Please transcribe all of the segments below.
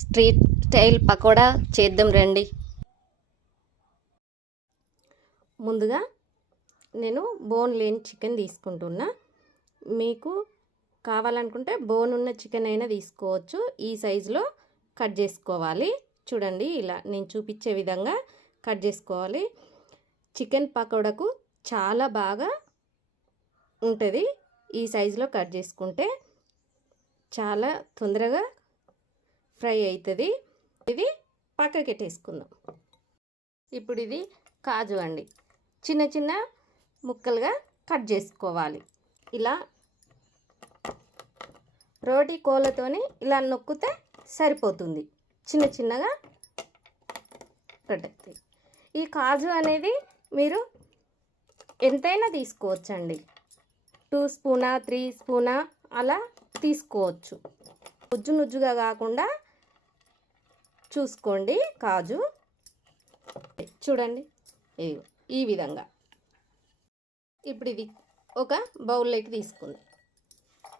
Street style pakoda చేద్దాం రండి. ముందుగా నేను బోన్ లేని చికెన్ తీసుకుంటున్నా. మీకు కావాలనుకుంటే బోన్ ఉన్న చికెన్ అయినా తీసుకోవచ్చు. ఈ సైజులో కట్ చేసుకోవాలి. చూడండి, ఇలా నేను చూపించే విధంగా కట్ చేసుకోవాలి. చికెన్ పకోడాకు చాలా బాగా ఉంటుంది. ఈ సైజులో కట్ చేసుకుంటే చాలా తొందరగా ఫ్రై అవుతుంది. ఇది పక్కకెట్టేసుకుందాం. ఇప్పుడు ఇది కాజు అండి, చిన్న చిన్న ముక్కలుగా కట్ చేసుకోవాలి. ఇలా రోటి కోళ్ళతోని ఇలా నొక్కితే సరిపోతుంది. చిన్న చిన్నగా కట్ అవుతాయి. ఈ కాజు అనేది మీరు ఎంతైనా తీసుకోవచ్చండి. 2 స్పూనా 3 స్పూనా అలా తీసుకోవచ్చు. నుజ్జు నుజ్జుగా కాకుండా చూసుకోండి. కాజు చూడండి ఈ విధంగా. ఇప్పుడు ఇది ఒక బౌల్లోకి తీసుకుంది.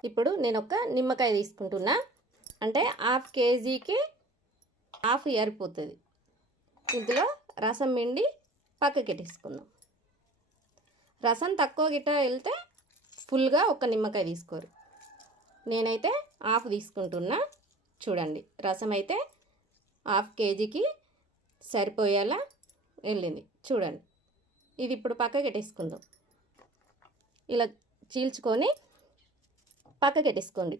ఇప్పుడు నేను ఒక నిమ్మకాయ తీసుకుంటున్నా. అంటే 1/2 కేజీకి 1/2 సరిపోతుంది. ఇందులో రసం పిండి పక్కకెట్టేసుకుందాం. రసం తక్కువ గిట్ట వెళ్తే ఫుల్గా ఒక నిమ్మకాయ తీసుకోరు. నేనైతే 1/2 తీసుకుంటున్నా. చూడండి, రసం అయితే 1/2 కేజీకి సరిపోయేలా వెళ్ళింది. చూడండి, ఇది ఇప్పుడు పక్కకెట్టేసుకుందాం. ఇలా చీల్చుకొని పక్కకెట్టేసుకోండి.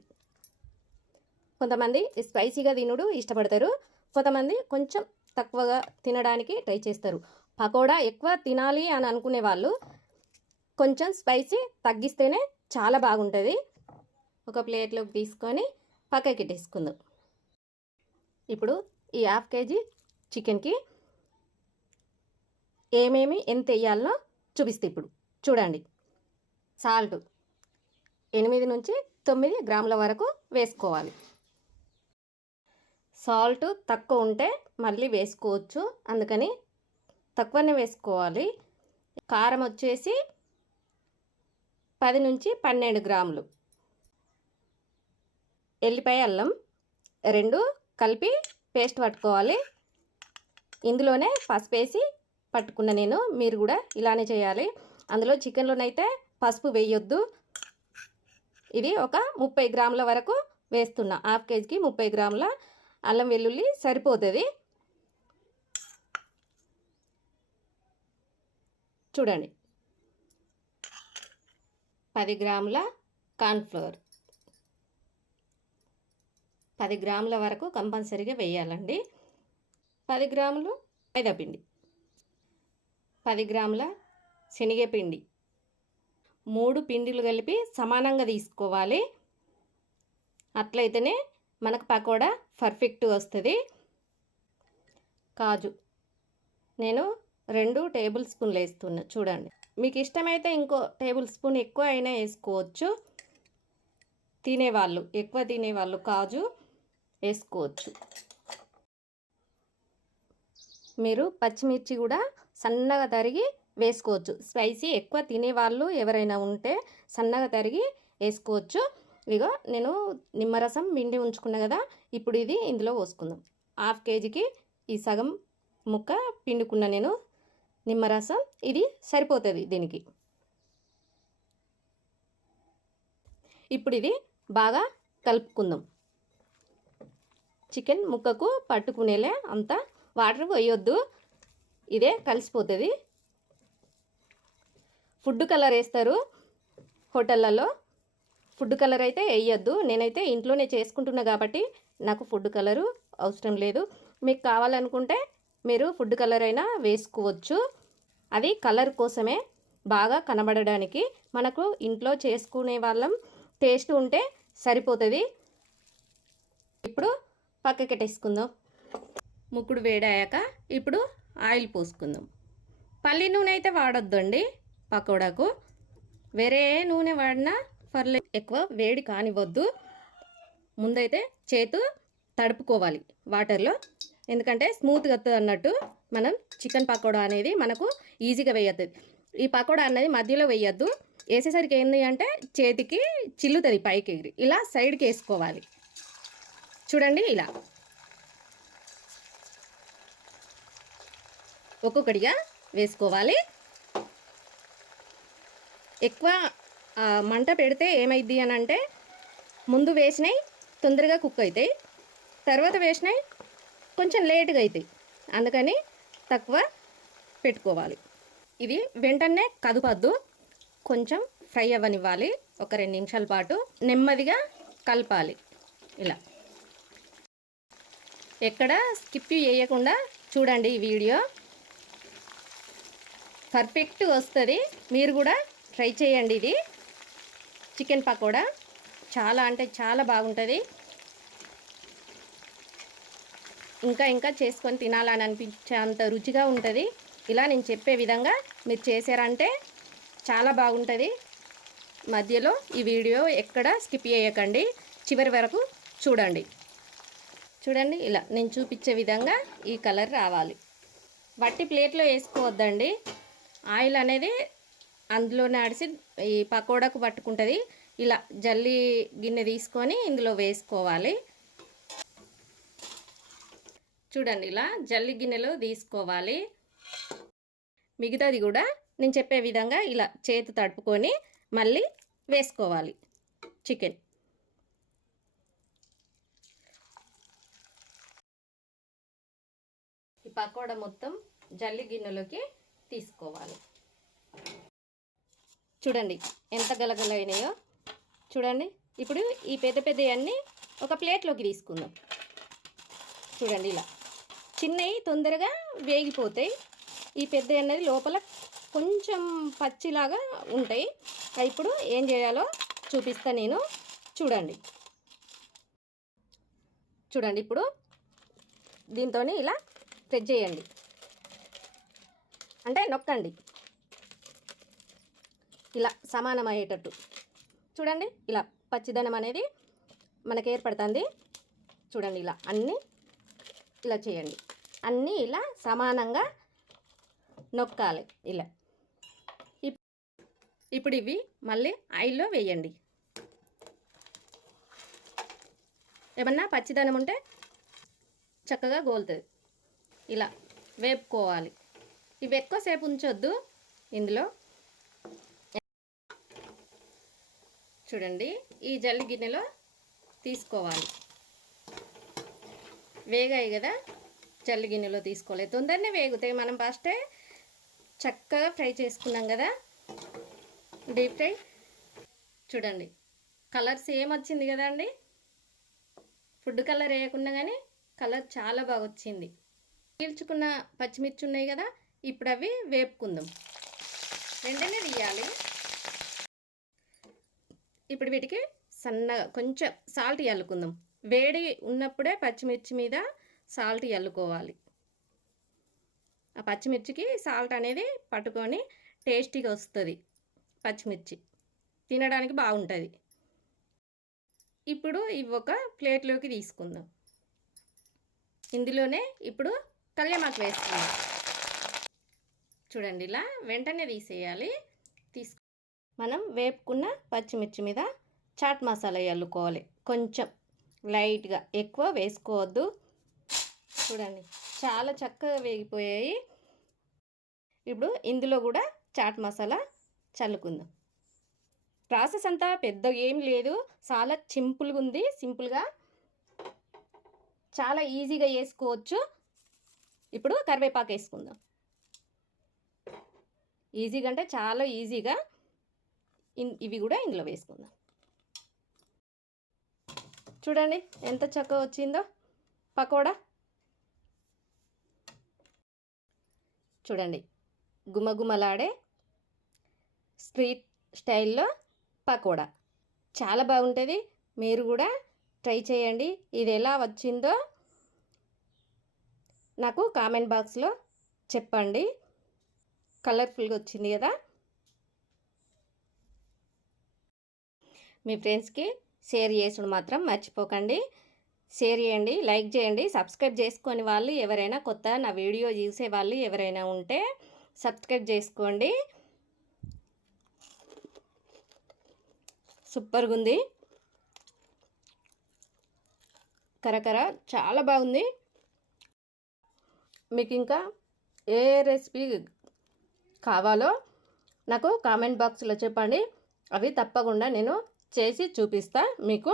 కొంతమంది స్పైసీగా తినుడు ఇష్టపడతారు, కొంతమంది కొంచెం తక్కువగా తినడానికి ట్రై చేస్తారు. పకోడా ఎక్కువ తినాలి అని అనుకునే వాళ్ళు కొంచెం స్పైసీ తగ్గిస్తేనే చాలా బాగుంటుంది. ఒక ప్లేట్లోకి తీసుకొని పక్కకెట్టేసుకుందాం. ఇప్పుడు ఈ 1/2 కేజీ చికెన్కి ఏమేమి ఎంత వేయాలనో చూపిస్తే ఇప్పుడు చూడండి. సాల్ట్ 8 నుంచి 9 గ్రాముల వరకు వేసుకోవాలి. సాల్ట్ తక్కువ ఉంటే మళ్ళీ వేసుకోవచ్చు, అందుకని తక్కువనే వేసుకోవాలి. కారం వచ్చేసి 10 నుంచి 12 గ్రాములు. ఎల్లిపాయ అల్లం 2 కలిపి పేస్ట్ పట్టుకోవాలి. ఇందులోనే పసుపు వేసి పట్టుకున్న నేను. మీరు కూడా ఇలానే చేయాలి. అందులో చికెన్లోనైతే పసుపు వేయొద్దు. ఇది ఒక 30 గ్రాముల వరకు వేస్తున్నా. 1/2 కేజీకి 30 గ్రాముల అల్లం వెల్లుల్లి సరిపోతుంది. చూడండి, 10 గ్రాముల కార్న్ఫ్లవర్, 10 గ్రాముల వరకు కంపల్సరీగా వేయాలండి. 10 గ్రాములు మైదాపిండి, 10 గ్రాముల శనగపిండి, 3 పిండిలు కలిపి సమానంగా తీసుకోవాలి. అట్లయితేనే మనకు పకోడా పర్ఫెక్ట్ వస్తుంది. కాజు నేను 2 టేబుల్ స్పూన్లు వేస్తున్నా. చూడండి, మీకు ఇష్టమైతే ఇంకో టేబుల్ స్పూన్ ఎక్కువ అయినా వేసుకోవచ్చు. తినేవాళ్ళు, ఎక్కువ తినేవాళ్ళు కాజు వేసుకోవచ్చు. మీరు పచ్చిమిర్చి కూడా సన్నగా తరిగి వేసుకోవచ్చు. స్పైసీ ఎక్కువ తినేవాళ్ళు ఎవరైనా ఉంటే సన్నగా తరిగి వేసుకోవచ్చు. ఇగో నేను నిమ్మరసం పిండి ఉంచుకున్నా కదా, ఇప్పుడు ఇది ఇందులో పోసుకుందాం. 1/2 కేజీకి ఈ సగం ముక్క పిండుకున్న నేను నిమ్మరసం. ఇది సరిపోతుంది దీనికి. ఇప్పుడు ఇది బాగా కలుపుకుందాం. చికెన్ ముక్కకు పట్టుకునేలే అంత వాటర్ వేయొద్దు, ఇదే కలిసిపోతుంది. ఫుడ్ కలర్ వేస్తారు హోటళ్ళల్లో. ఫుడ్ కలర్ అయితే వేయొద్దు. నేనైతే ఇంట్లోనే చేసుకుంటున్నా కాబట్టి నాకు ఫుడ్ కలరు అవసరం లేదు. మీకు కావాలనుకుంటే మీరు ఫుడ్ కలర్ అయినా వేసుకోవచ్చు. అది కలర్ కోసమే, బాగా కనబడడానికి. మనకు ఇంట్లో చేసుకునే వాళ్ళం టేస్ట్ ఉంటే సరిపోతుంది. ఇప్పుడు పక్కకెట్టేసుకుందాం. ముక్కుడు వేడాక ఇప్పుడు ఆయిల్ పోసుకుందాం. పల్లి నూనె అయితే వాడొద్దండి పకోడాకు. వేరే నూనె వాడినా పర్లేదు, ఎక్కువ వేడి కానివ్వద్దు. ముందైతే చేతు తడుపుకోవాలి వాటర్లో, ఎందుకంటే స్మూత్గా వస్తుంది అన్నట్టు. మనం చికెన్ పకోడా అనేది మనకు ఈజీగా వేయద్దు. ఈ పకోడా అనేది మధ్యలో వేయద్దు. వేసేసరికి ఏంటి అంటే చేతికి చిల్లుతుంది పైకి ఎగిరి. ఇలా సైడ్కి వేసుకోవాలి. చూడండి, ఇలా ఒక్కొక్కటిగా వేసుకోవాలి. ఎక్కువ మంట పెడితే ఏమైద్ది అని అంటే ముందు వేసినవి తొందరగా కుక్ అవుతాయి, తర్వాత వేసినవి కొంచెం లేట్గా అవుతాయి. అందుకని తక్కువ పెట్టుకోవాలి. ఇది వెంటనే కదపద్దు, కొంచెం ఫ్రై అవ్వనివ్వాలి. ఒక 2 నిమిషాల పాటు నెమ్మదిగా కలపాలి. ఇలా ఎక్కడ స్కిప్ చేయకుండా చూడండి. ఈ వీడియో పర్ఫెక్ట్ వస్తుంది. మీరు కూడా ట్రై చేయండి. ఇది చికెన్ పకోడా చాలా అంటే చాలా బాగుంటుంది. ఇంకా చేసుకొని తినాలని అనిపించే అంత రుచిగా ఉంటుంది. ఇలా నేను చెప్పే విధంగా మీరు చేశారంటే చాలా బాగుంటుంది. మధ్యలో ఈ వీడియో ఎక్కడ స్కిప్ చేయకండి, చివరి వరకు చూడండి. చూడండి, ఇలా నేను చూపించే విధంగా ఈ కలర్ రావాలి. వట్టి ప్లేట్లో వేసుకోవద్దండి. ఆయిల్ అనేది అందులోనే ఆడిసి ఈ పకోడాకు పట్టుకుంటుంది. ఇలా జల్లి గిన్నె తీసుకొని ఇందులో వేసుకోవాలి. చూడండి, ఇలా జల్లి గిన్నెలో తీసుకోవాలి. మిగతాది కూడా నేను చెప్పే విధంగా ఇలా చేతి తడుపుకొని మళ్ళీ వేసుకోవాలి చికెన్. ఈ పకోడా మొత్తం జల్లి గిన్నెలోకి తీసుకోవాలి. చూడండి ఎంత గలగలైనాయో. చూడండి, ఇప్పుడు ఈ పెద్దవన్నీ ఒక ప్లేట్లోకి తీసుకుందాం. చూడండి, ఇలా చిన్నవి తొందరగా వేగిపోతాయి. ఈ పెద్ద అనేది లోపల కొంచెం పచ్చిలాగా ఉంటాయి. ఇప్పుడు ఏం చేయాలో చూపిస్తా నేను. చూడండి ఇప్పుడు దీంతో ఇలా ప్రెస్ చేయండి, అంటే నొక్కండి, ఇలా సమానం అయ్యేటట్టు. చూడండి, ఇలా పచ్చిదనం అనేది మనకు ఏర్పడుతుంది. చూడండి, ఇలా అన్నీ ఇలా చేయండి. అన్నీ ఇలా సమానంగా నొక్కాలి. ఇలా ఇప్పుడు ఇవి మళ్ళీ ఆయిల్లో వేయండి. ఏమన్నా పచ్చిదనం ఉంటే చక్కగా గోలుతుంది. ఇలా వేపుకోవాలి. ఇవి ఎక్కువసేపు ఉంచొద్దు ఇందులో. చూడండి, ఈ జల్లి గిన్నెలో తీసుకోవాలి. వేగాయి కదా, జల్లి గిన్నెలో తీసుకోలేదు, తొందరనే వేగుతాయి. మనం ఫస్టే చక్కగా ఫ్రై చేసుకున్నాం కదా, డీప్ ఫ్రై. చూడండి, కలర్ సేమ్ వచ్చింది కదండి. ఫుడ్ కలర్ వేయకుండా కానీ కలర్ చాలా బాగా వచ్చింది. పీల్చుకున్న పచ్చిమిర్చి ఉన్నాయి కదా, ఇప్పుడు అవి వేపుకుందాం. వెంటనే తీయాలి. ఇప్పుడు వీటికి సన్నగా కొంచెం సాల్ట్ చల్లుకుందాం. వేడి ఉన్నప్పుడే పచ్చిమిర్చి మీద సాల్ట్ చల్లుకోవాలి. ఆ పచ్చిమిర్చికి సాల్ట్ అనేది పట్టుకొని టేస్టీగా వస్తుంది. పచ్చిమిర్చి తినడానికి బాగుంటుంది. ఇప్పుడు ఇవి ఒక ప్లేట్లోకి తీసుకుందాం. ఇందులోనే ఇప్పుడు కళ్యామాకు వేసుకుందాం. చూడండి, ఇలా వెంటనే తీసేయాలి. మనం వేపుకున్న పచ్చిమిర్చి మీద చాట్ మసాలా చల్లుకోవాలి. కొంచెం లైట్గా, ఎక్కువ వేసుకోవద్దు. చూడండి, చాలా చక్కగా వేగిపోయాయి. ఇప్పుడు ఇందులో కూడా చాట్ మసాలా చల్లుకుందాం. ప్రాసెస్ అంతా పెద్ద ఏం లేదు, చాలా సింపుల్గా ఉంది. సింపుల్గా చాలా ఈజీగా వేసుకోవచ్చు. ఇప్పుడు కరివేపాకు వేసుకుందాం. ఈజీగా అంటే చాలా ఈజీగా ఇవి కూడా ఇందులో వేసుకుందాం. చూడండి ఎంత చక్కగా వచ్చిందో పకోడా. చూడండి, గుమగుమలాడే స్ట్రీట్ స్టైల్లో పకోడా చాలా బాగుంటుంది. మీరు కూడా ట్రై చేయండి. ఇది ఎలా వచ్చిందో నాకు కామెంట్ బాక్స్లో చెప్పండి. కలర్ఫుల్గా వచ్చింది కదా. మీ ఫ్రెండ్స్కి షేర్ చేసుడు మాత్రం మర్చిపోకండి. షేర్ చేయండి, లైక్ చేయండి. సబ్స్క్రైబ్ చేసుకొని వాళ్ళు ఎవరైనా కొత్త నా వీడియో చూసే వాళ్ళు ఎవరైనా ఉంటే సబ్స్క్రైబ్ చేసుకోండి. సూపర్గా ఉంది, కరకర చాలా బాగుంది. మీకు ఇంకా ఏ రెసిపీ కావాలో నాకు కామెంట్ బాక్స్లో చెప్పండి. అవి తప్పకుండా నేను చేసి చూపిస్తా మీకు.